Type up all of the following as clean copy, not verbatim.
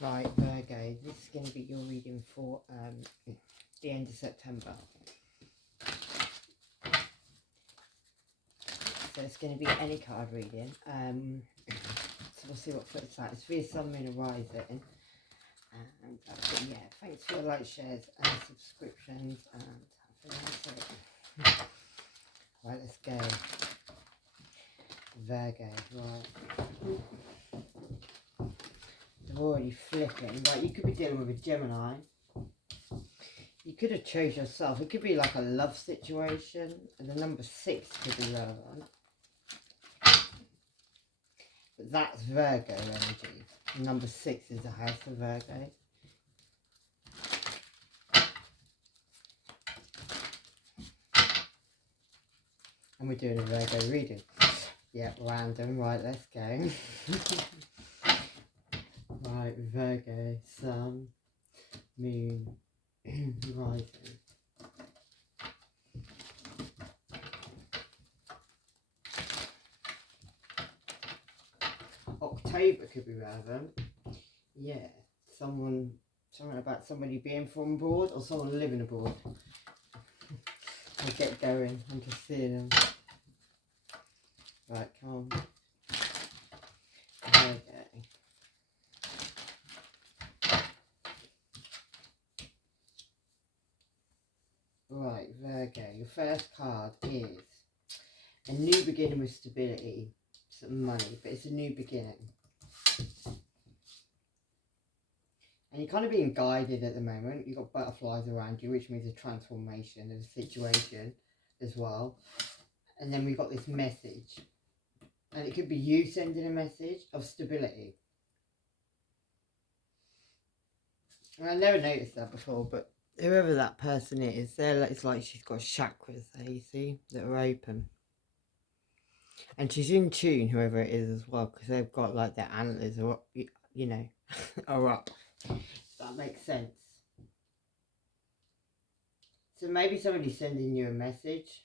Right, Virgo, this is going to be your reading for the end of September. So it's going to be any card reading. So we'll see what fits out. It's for your Sun, Moon, and Rising. And yeah, thanks for your likes, shares, and subscriptions. And right, let's go. Virgo, right. They're already flipping. Right, you could be dealing with a Gemini. You could have chose yourself. It could be like a love situation. And the number 6 could be relevant. But that's Virgo energy. Number 6 is the house of Virgo. And we're doing a Virgo reading. Yeah, random. Right, let's go. Right, Virgo, Sun, Moon, Rising. October could be relevant. Yeah, something about somebody being from abroad or someone living abroad. I'll get going. I'm just seeing them. Right, come on. Okay. Right, Virgo, your first card is a new beginning with stability, some money, but it's a new beginning. And you're kind of being guided at the moment. You've got butterflies around you, which means a transformation of a situation as well. And then we've got this message. And it could be you sending a message of stability. And I never noticed that before, but whoever that person is, it's like she's got chakras there, you see, that are open. And she's in tune, whoever it is as well, because they've got like their antlers are up, you know, are up. That makes sense. So maybe somebody's sending you a message.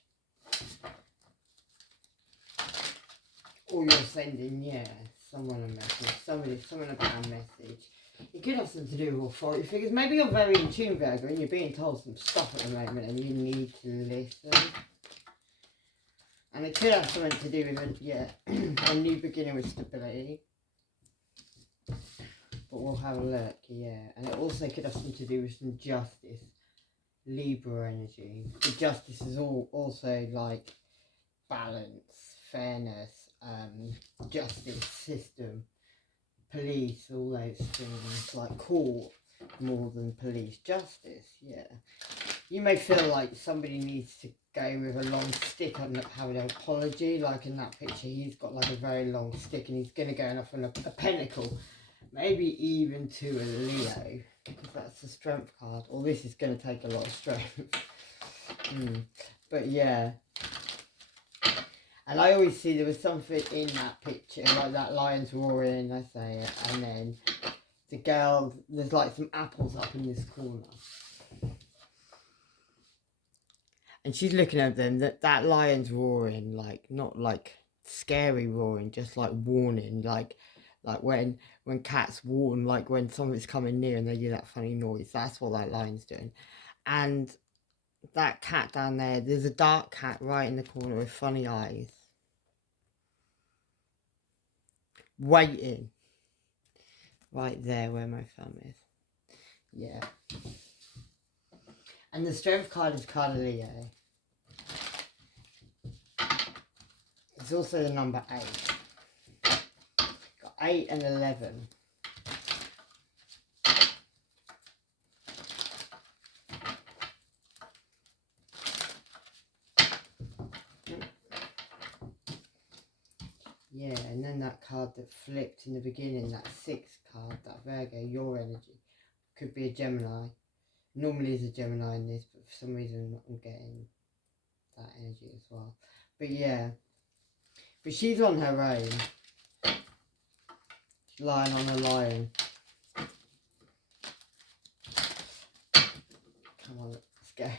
Or you're sending, yeah, someone a message. Someone about a message. It could have something to do with authority figures. Maybe you're very in tune, Virgo, and you're being told some stuff at the moment and you need to listen. And it could have something to do with, a new beginning with stability. But we'll have a look, yeah. And it also could have something to do with some justice. Libra energy. The justice is also like balance, fairness, justice system, police, all those things, like court more than police. Justice, yeah. You may feel like somebody needs to go with a long stick and have an apology, like in that picture he's got like a very long stick and he's going to go off on a pentacle, maybe even to a Leo, because that's the strength card, or this is going to take a lot of strength. But yeah, and I always see there was something in that picture, like that lion's roaring, I say it, and then the girl, there's like some apples up in this corner. And she's looking at them, that lion's roaring, like, not like scary roaring, just like warning, like when cats warn, like when something's coming near and they do that funny noise. That's what that lion's doing. And that cat down there, there's a dark cat right in the corner with funny eyes. Waiting. Right there where my thumb is. Yeah. And the strength card is card of Leo. It's also the number 8. Got 8 and 11. Yeah, and then that card that flipped in the beginning, that 6 card, that Virgo, your energy, could be a Gemini. Normally there's a Gemini in this, but for some reason I'm getting that energy as well. But yeah, but she's on her own. She's lying on a lion. Come on, let's go.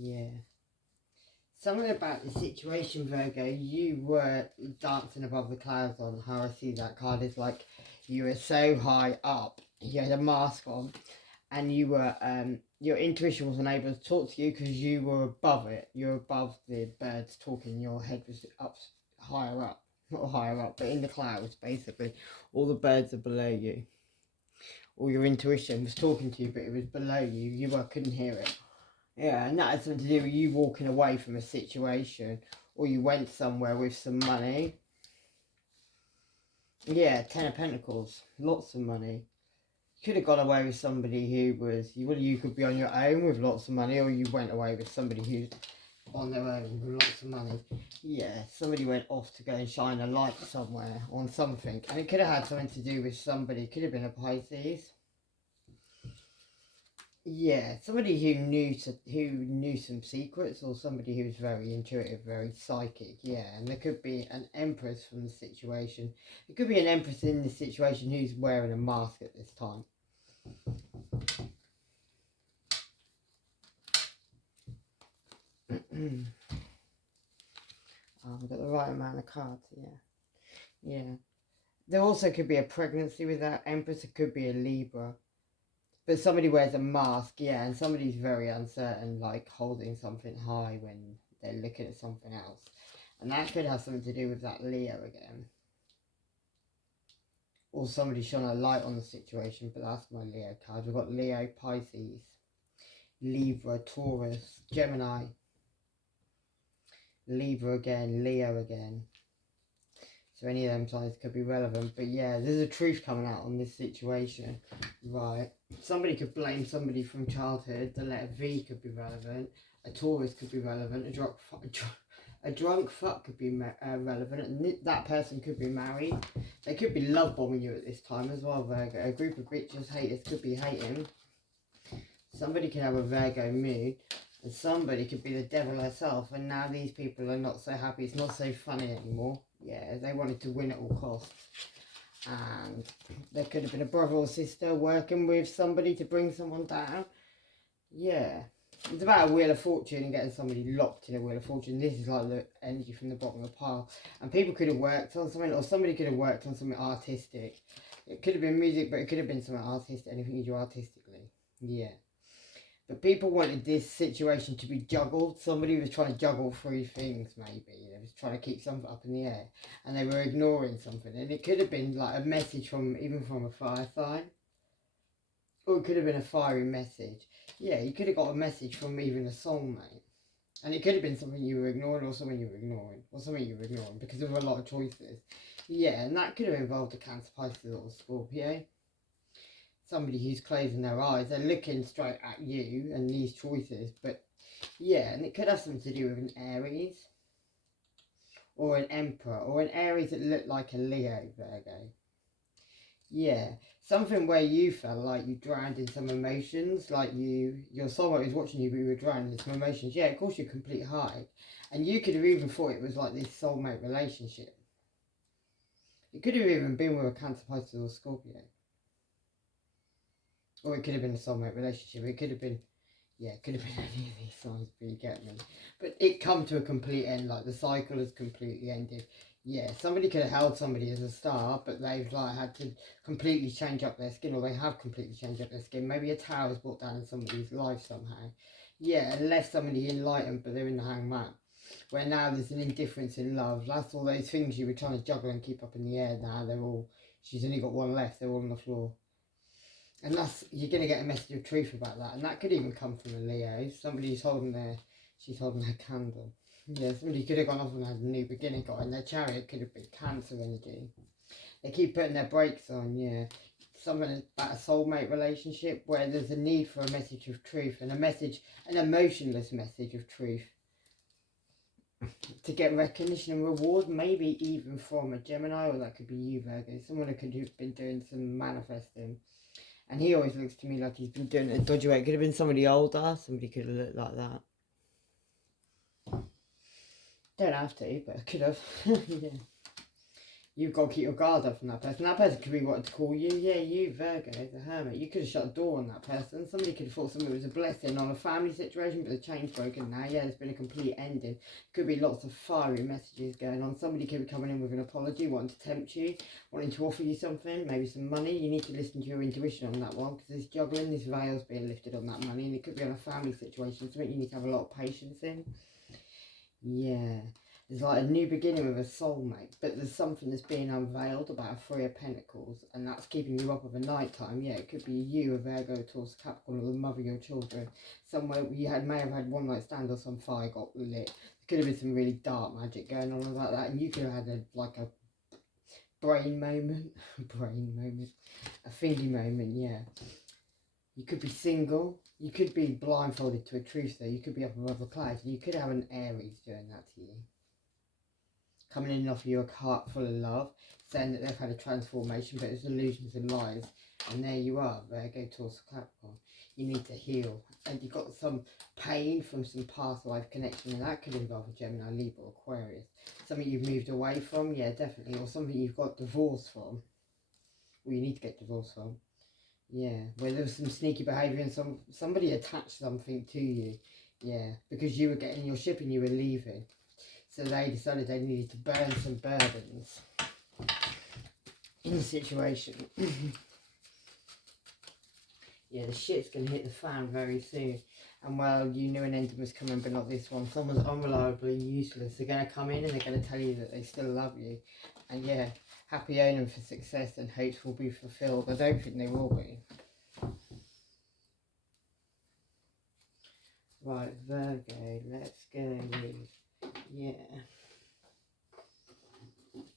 Yeah. Something about the situation, Virgo, you were dancing above the clouds on how I see that card is like you were so high up, you had a mask on, and you were your intuition wasn't able to talk to you because you were above it. You're above the birds talking, your head was up higher up. Not higher up, but in the clouds basically. All the birds are below you. All your intuition was talking to you, but it was below you. You couldn't hear it. Yeah, and that had something to do with you walking away from a situation, or you went somewhere with some money. Yeah, 10 of Pentacles, lots of money. You could have gone away with somebody who was, you could be on your own with lots of money, or you went away with somebody who's on their own with lots of money. Yeah, somebody went off to go and shine a light somewhere on something, and it could have had something to do with somebody. It could have been a Pisces. Yeah, somebody who knew some secrets, or somebody who was very intuitive, very psychic. Yeah, and there could be an empress from the situation. It could be an empress in the situation who's wearing a mask at this time. I've got the right amount of cards. Yeah. There also could be a pregnancy with that empress. It could be a Libra. But somebody wears a mask, yeah, and somebody's very uncertain, like holding something high when they're looking at something else. And that could have something to do with that Leo again. Or somebody shone a light on the situation, but that's my Leo card. We've got Leo, Pisces, Libra, Taurus, Gemini, Libra again, Leo again. So any of them signs could be relevant. But yeah, there's a truth coming out on this situation. Right. Somebody could blame somebody from childhood. The letter V could be relevant. A Taurus could be relevant. A drunk fuck could be relevant. And that person could be married. They could be love bombing you at this time as well, Virgo. A group of bitches haters could be hating. Somebody could have a Virgo mood. And somebody could be the devil herself. And now these people are not so happy. It's not so funny anymore. Yeah, they wanted to win at all costs. And there could have been a brother or sister working with somebody to bring someone down. Yeah. It's about a Wheel of Fortune and getting somebody locked in a Wheel of Fortune. This is like the energy from the bottom of the pile. And people could have worked on something, or somebody could have worked on something artistic. It could have been music, but it could have been something artistic, anything you do artistically. Yeah. But people wanted this situation to be juggled. Somebody was trying to juggle 3 things, maybe. They was trying to keep something up in the air. And they were ignoring something. And it could have been like a message even from a fire sign. Or it could have been a fiery message. Yeah, you could have got a message from even a soulmate. And it could have been something you were ignoring, or something you were ignoring. Or something you were ignoring, because there were a lot of choices. Yeah, and that could have involved a Cancer, Pisces, or Scorpio. Somebody who's closing their eyes, they're looking straight at you and these choices. But yeah, and it could have something to do with an Aries or an Emperor, or an Aries that looked like a Leo, Virgo. Yeah, something where you felt like you drowned in some emotions, like your soulmate was watching you, but you were drowning in some emotions. Yeah, of course you're complete high, and you could have even thought it was like this soulmate relationship. It could have even been with a Cancer, Pisces, or Scorpio. Or it could have been a soulmate relationship. It could have been, yeah, it could have been any of these signs, but you get me. But it come to a complete end, like the cycle has completely ended. Yeah, somebody could have held somebody as a star, but they've like had to completely change up their skin, or they have completely changed up their skin. Maybe a tower was brought down in somebody's life somehow. Yeah, and left somebody enlightened, but they're in the hangman. Where now there's an indifference in love. That's all those things you were trying to juggle and keep up in the air. Now they're all, she's only got one left, they're all on the floor. And that's, you're going to get a message of truth about that. And that could even come from a Leo. Somebody's holding she's holding her candle. Yeah, somebody could have gone off and had a new beginning, got in their chariot, could have been Cancer energy. They keep putting their brakes on, yeah. Something about a soulmate relationship where there's a need for a message of truth, and a message, an emotionless message of truth. To get recognition and reward, maybe even from a Gemini, or that could be you, Virgo. Someone who could have been doing some manifesting. And he always looks to me like he's been doing a dodgy way. It could have been somebody older. Somebody could have looked like that. Don't have to, but I could have. Yeah. you've got to keep your guard up from that person. That person could be wanting to call you. Yeah, you, Virgo, the Hermit. You could have shut the door on that person. Somebody could have thought something was a blessing on a family situation, but the chain's broken now. Yeah, there's been a complete ending. Could be lots of fiery messages going on. Somebody could be coming in with an apology, wanting to tempt you, wanting to offer you something, maybe some money. You need to listen to your intuition on that one, because this juggling, this veil's being lifted on that money, and it could be on a family situation, something you need to have a lot of patience in. Yeah. There's like a new beginning with a soulmate, but there's something that's being unveiled about a Three of Pentacles, and that's keeping you up of a night time. Yeah, it could be you, a Virgo, Taurus, Capricorn, or the mother of your children. Somewhere you may have had one night stand or some fire got lit. There could have been some really dark magic going on about that, and you could have had a brain moment, a thingy moment. Yeah, you could be single. You could be blindfolded to a truth, though. You could be up above the clouds, and you could have an Aries doing that to you. Coming in and offering you a heart full of love, saying that they've had a transformation, but it's illusions and lies. And there you are, Virgo, Taurus, Capricorn. You need to heal. And you've got some pain from some past life connection, and that could involve a Gemini, Libra, Aquarius. Something you've moved away from, yeah, definitely. Or something you've got divorced from. Well, you need to get divorced from. Yeah, where there was some sneaky behaviour and somebody attached something to you. Yeah, because you were getting your ship and you were leaving. So they decided they needed to burn some burdens in the situation. Yeah, the shit's going to hit the fan very soon. And well, you knew an ending was coming, but not this one. Someone's unreliable and useless. They're going to come in and they're going to tell you that they still love you. And yeah, happy omen for success and hopes will be fulfilled. I don't think they will be. Right, Virgo, let's go with... Yeah.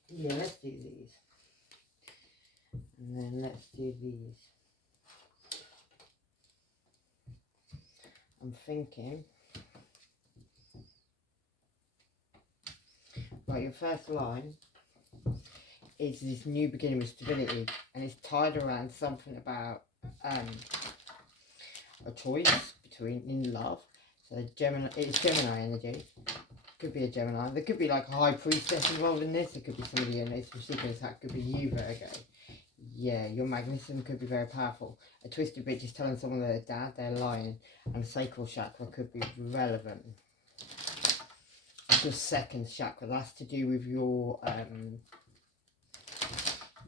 Yeah, let's do these. And then let's do these. I'm thinking. Right, your first line is this new beginning with stability, and it's tied around something about a choice between in love. So Gemini, it's Gemini energy. Could be a Gemini. There could be like a high priestess involved in this. It could be somebody in this particular attack. Could be you, Virgo. Yeah, your magnetism could be very powerful. A twisted bitch is telling someone they're dad, they're lying. And sacral chakra could be relevant. It's your second chakra. That's to do with your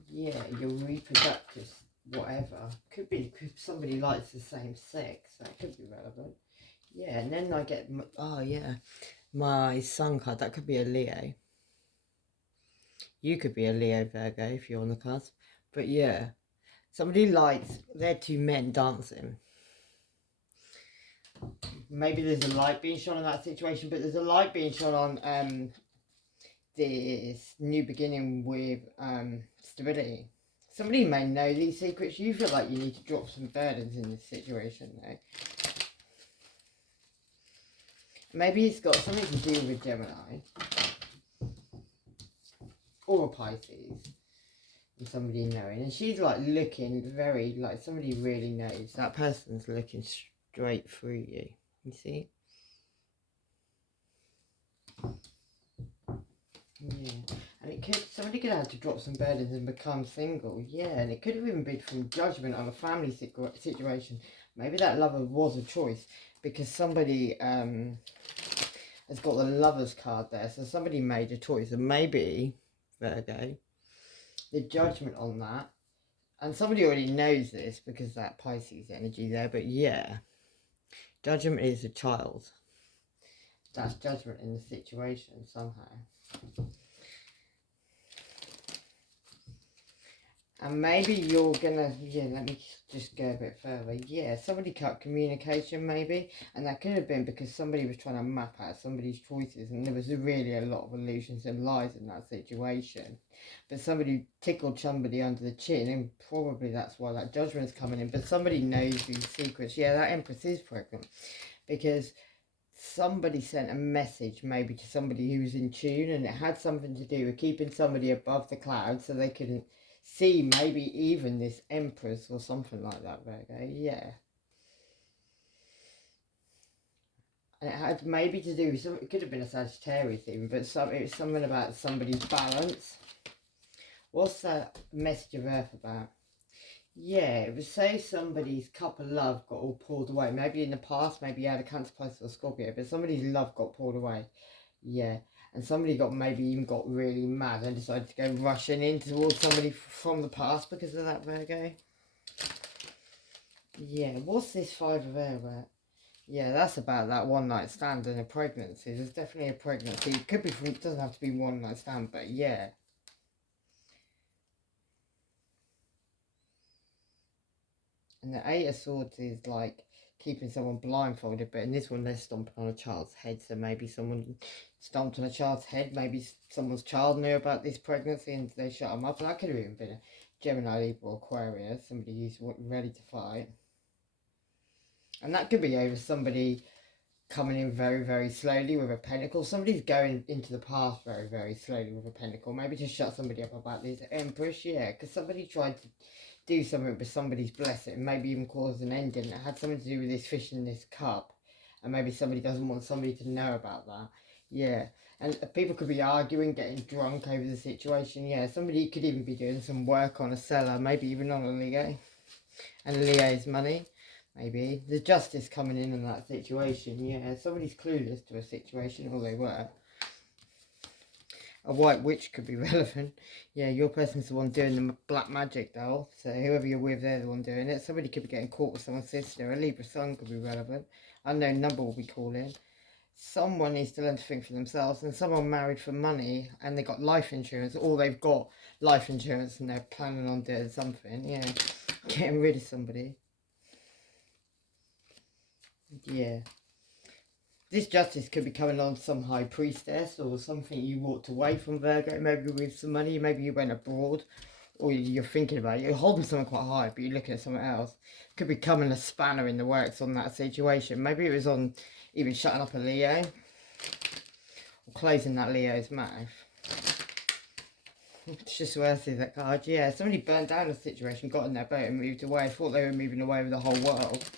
yeah, your reproductive whatever. Could somebody likes the same sex. That could be relevant. Yeah, and then I get my sun card. That could be a Leo. You could be a Leo, Virgo, if you're on the cusp. But yeah, somebody likes, they're two men dancing. Maybe there's a light being shone on that situation, but there's a light being shone on this new beginning with stability. Somebody may know these secrets. You feel like you need to drop some burdens in this situation, though. Maybe it's got something to do with Gemini. Or a Pisces. And somebody knowing. And she's like looking very, like somebody really knows. That person's looking straight through you. You see? Yeah. And somebody could have to drop some burdens and become single. Yeah. And it could have even been from judgment on a family situation. Maybe that lover was a choice. Because somebody has got the Lover's card there. So somebody made a choice. And maybe, Virgo, the judgment on that. And somebody already knows this because that Pisces energy there. But yeah, judgment is a child. That's judgment in the situation somehow. And maybe you're gonna, yeah, let me just go a bit further. Yeah, somebody cut communication maybe. And that could have been because somebody was trying to map out somebody's choices. And there was really a lot of illusions and lies in that situation. But somebody tickled somebody under the chin. And probably that's why that judgment's coming in. But somebody knows these secrets. Yeah, that Empress is pregnant. Because somebody sent a message maybe to somebody who was in tune. And it had something to do with keeping somebody above the clouds so they couldn't see maybe even this Empress or something like that, Virgo. Yeah. And it had maybe to do with it could have been a Sagittarius even, but it was something about somebody's balance. What's that message of Earth about? Yeah, it would say somebody's cup of love got all pulled away. Maybe in the past, maybe you had a Cancer, Pisces or Scorpio, but somebody's love got pulled away. Yeah, and somebody maybe even got really mad and decided to go rushing in towards somebody from the past because of that, Virgo. Yeah, what's this Five of Air about? Yeah, that's about that one night stand and a pregnancy. There's definitely a pregnancy. It could be from, it doesn't have to be one night stand, but yeah. And the Eight of Swords is like keeping someone blindfolded, but in this one they're stomping on a child's head, so maybe someone stomped on a child's head, maybe someone's child knew about this pregnancy and they shut them up. And that could have even been a Gemini, Libra, Aquarius, somebody who's ready to fight. And that could be over somebody coming in very, very slowly with a pentacle. Somebody's going into the past very, very slowly with a pentacle. Maybe to shut somebody up about this Empress, yeah, because somebody tried to do something with somebody's blessing, maybe even cause an ending. It had something to do with this fish in this cup, and maybe somebody doesn't want somebody to know about that. Yeah, and people could be arguing, getting drunk over the situation. Yeah, somebody could even be doing some work on a seller, maybe even on a Leo, and Leo's money. Maybe the justice coming in that situation. Yeah, somebody's clueless to a situation, or they were. A white witch could be relevant. Yeah, your person's the one doing the black magic though. So whoever you're with, they're the one doing it. Somebody could be getting caught with someone's sister. A Libra sun could be relevant. Unknown number will be calling. Someone needs to learn to think for themselves. And someone married for money and they got life insurance. Or they've got life insurance and they're planning on doing something. Yeah, getting rid of somebody. Yeah. This justice could be coming on some high priestess or something you walked away from, Virgo. Maybe with some money, maybe you went abroad, or you're thinking about it. You're holding something quite high, but you're looking at something else. Could be coming a spanner in the works on that situation. Maybe it was on even shutting up a Leo or closing that Leo's mouth. It's just where I see that card. Yeah, somebody burnt down the situation, got in their boat and moved away. Thought they were moving away with the whole world.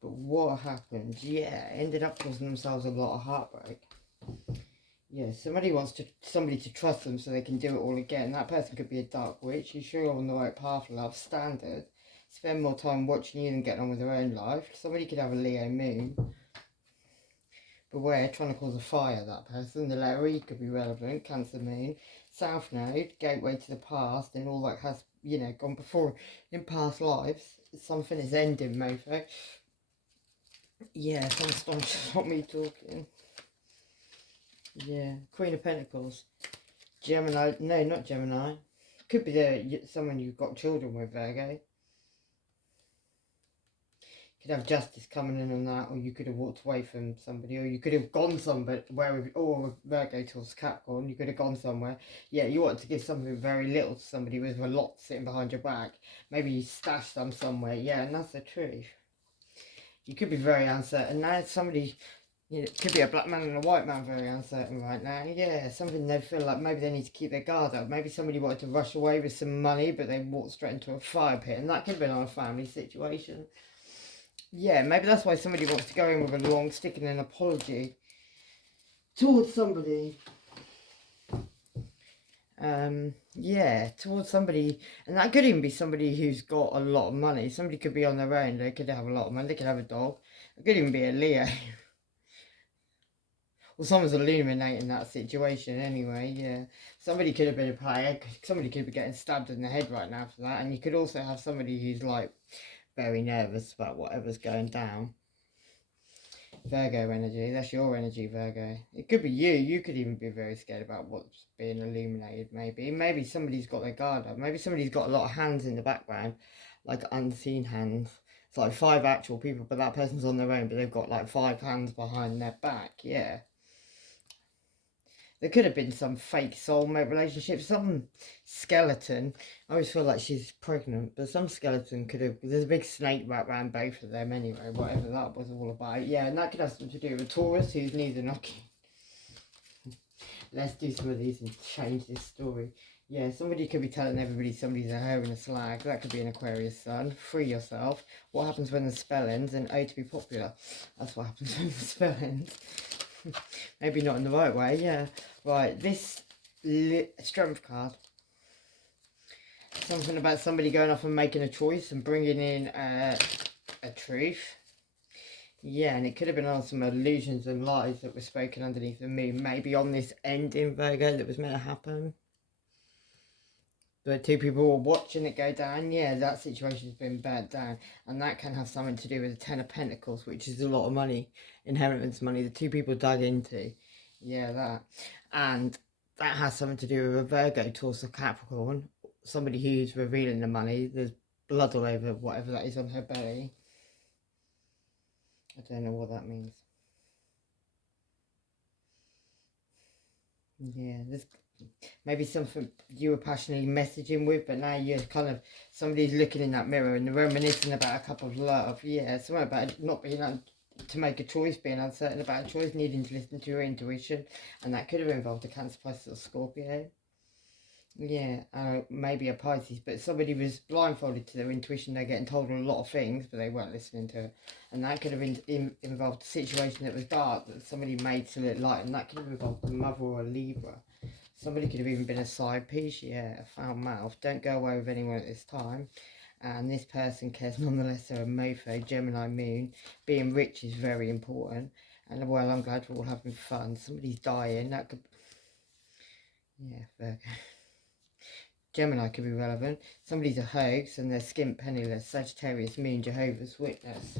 But what happened? Yeah, ended up causing themselves a lot of heartbreak. Yeah, somebody wants somebody to trust them so they can do it all again. That person could be a dark witch. You're sure you're on the right path, love. Standard. Spend more time watching you than getting on with their own life. Somebody could have a Leo moon. Beware, trying to cause a fire, that person. The letter E could be relevant. Cancer moon. South node, gateway to the past, and all that has, you know, gone before in past lives. Something is ending, mofo. Yeah, some stop me talking. Yeah, Queen of Pentacles. Gemini, no, not Gemini. Could be someone you've got children with, Virgo. Could have justice coming in on that, or you could have walked away from somebody, or you could have gone somewhere, or Virgo towards Capricorn, you could have gone somewhere. Yeah, you wanted to give something very little to somebody with a lot sitting behind your back. Maybe you stashed them somewhere. Yeah, and that's the truth. You could be very uncertain. Now somebody, you know, it could be a black man and a white man very uncertain right now. Yeah, something they feel like maybe they need to keep their guard up. Maybe somebody wanted to rush away with some money, but they walked straight into a fire pit. And that could have been on a family situation. Yeah, maybe that's why somebody wants to go in with a long stick and an apology towards somebody. Yeah, towards somebody, and that could even be somebody who's got a lot of money. Somebody could be on their own, they could have a lot of money, they could have a dog. It could even be a Leo. Well, someone's illuminating that situation anyway, yeah. Somebody could have been a player, somebody could be getting stabbed in the head right now for that, and you could also have somebody who's like very nervous about whatever's going down. Virgo energy, that's your energy, Virgo. It could be you could even be very scared about what's being illuminated, maybe. Maybe somebody's got their guard up. Maybe somebody's got a lot of hands in the background, like unseen hands. It's like 5 actual people, but that person's on their own, but they've got like 5 hands behind their back, yeah. There could have been some fake soulmate relationship, some skeleton. I always feel like she's pregnant, but some skeleton could have... There's a big snake right around both of them anyway, whatever that was all about. Yeah, and that could have something to do with a Taurus whose knees are knocking. Let's do some of these and change this story. Yeah, somebody could be telling everybody somebody's a hoe and a slag. That could be an Aquarius sun. Free yourself. What happens when the spell ends? And O to be popular. That's what happens when the spell ends. Maybe not in the right way, yeah. Right, this Strength card. Something about somebody going off and making a choice and bringing in a truth. Yeah, and it could have been on some illusions and lies that were spoken underneath the moon. Maybe on this ending, Virgo, that was meant to happen. The two people were watching it go down. Yeah, that situation's been burnt down. And that can have something to do with the Ten of Pentacles, which is a lot of money. Inheritance money. The two people dug into. Yeah, that. And that has something to do with a Virgo, Taurus, or Capricorn. Somebody who's revealing the money. There's blood all over whatever that is on her belly. I don't know what that means. Yeah, there's maybe something you were passionately messaging with, but now you're kind of, somebody's looking in that mirror and reminiscing about a cup of love. Yeah, something about not being able to make a choice, being uncertain about a choice, needing to listen to your intuition. And that could have involved a Cancer, Pisces, or Scorpio. Yeah, maybe a Pisces, but somebody was blindfolded to their intuition. They're getting told a lot of things, but they weren't listening to it. And that could have involved a situation that was dark that somebody made to look light, and that could have involved a Mother or a Libra. Somebody could have even been a side piece, yeah, a foul mouth. Don't go away with anyone at this time. And this person cares nonetheless. They're a mofo, Gemini moon. Being rich is very important. And well, I'm glad we're all having fun. Somebody's dying. That could, yeah, Virgo. Gemini could be relevant. Somebody's a hoax and they're skint penniless. Sagittarius moon, Jehovah's Witness.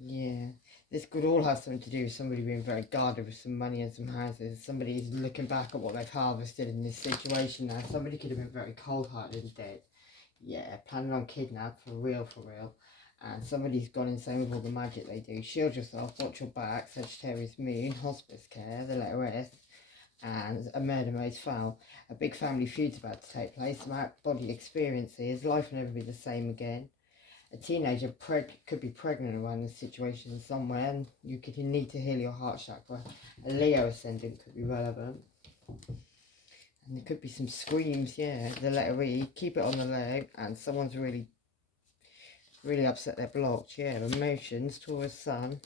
Yeah. This could all have something to do with somebody being very guarded with some money and some houses. Somebody's looking back at what they've harvested in this situation now. Somebody could have been very cold-hearted and dead. Yeah, planning on kidnap, for real, for real. And somebody's gone insane with all the magic they do. Shield yourself, watch your back, Sagittarius moon, hospice care, the letter S. And a murder most foul. A big family feud's about to take place. Some out-body experiences. Life will never be the same again. A teenager could be pregnant around this situation somewhere, and you could need to heal your heart chakra. A Leo ascendant could be relevant. And there could be some screams, yeah. The letter E, keep it on the low, and someone's really upset they're blocked, yeah. Emotions, Taurus sun.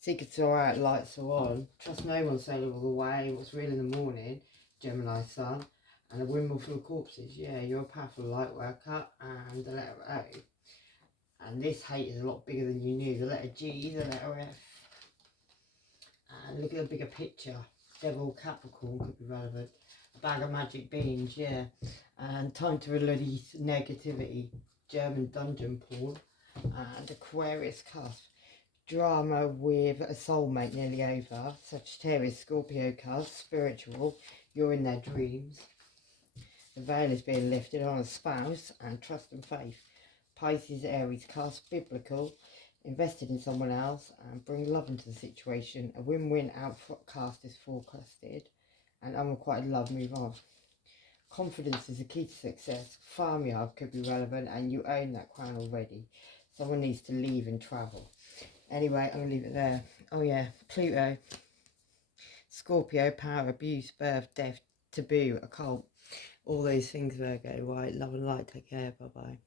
Secrets are out, lights are on. Trust no one, sailing all the way. What's real in the morning, Gemini sun. And a windmill full of corpses, yeah. You're a powerful light worker, and the letter O. And this hate is a lot bigger than you knew. The letter G, the letter F. And look at the bigger picture. Devil, Capricorn could be relevant. A bag of magic beans, yeah. And time to release negativity. German dungeon porn. And Aquarius cusp. Drama with a soulmate nearly over. Sagittarius, Scorpio cusp. Spiritual. You're in their dreams. The veil is being lifted on a spouse. And trust and faith. Pisces, Aries cusp, biblical, invested in someone else and bring love into the situation. A win-win outcast is forecasted and unrequited love move on. Confidence is the key to success. Farmyard could be relevant and you own that crown already. Someone needs to leave and travel. Anyway, I'm going to leave it there. Oh yeah, Pluto, Scorpio, power, abuse, birth, death, taboo, occult. All those things, Virgo, right? Love and light, take care, bye-bye.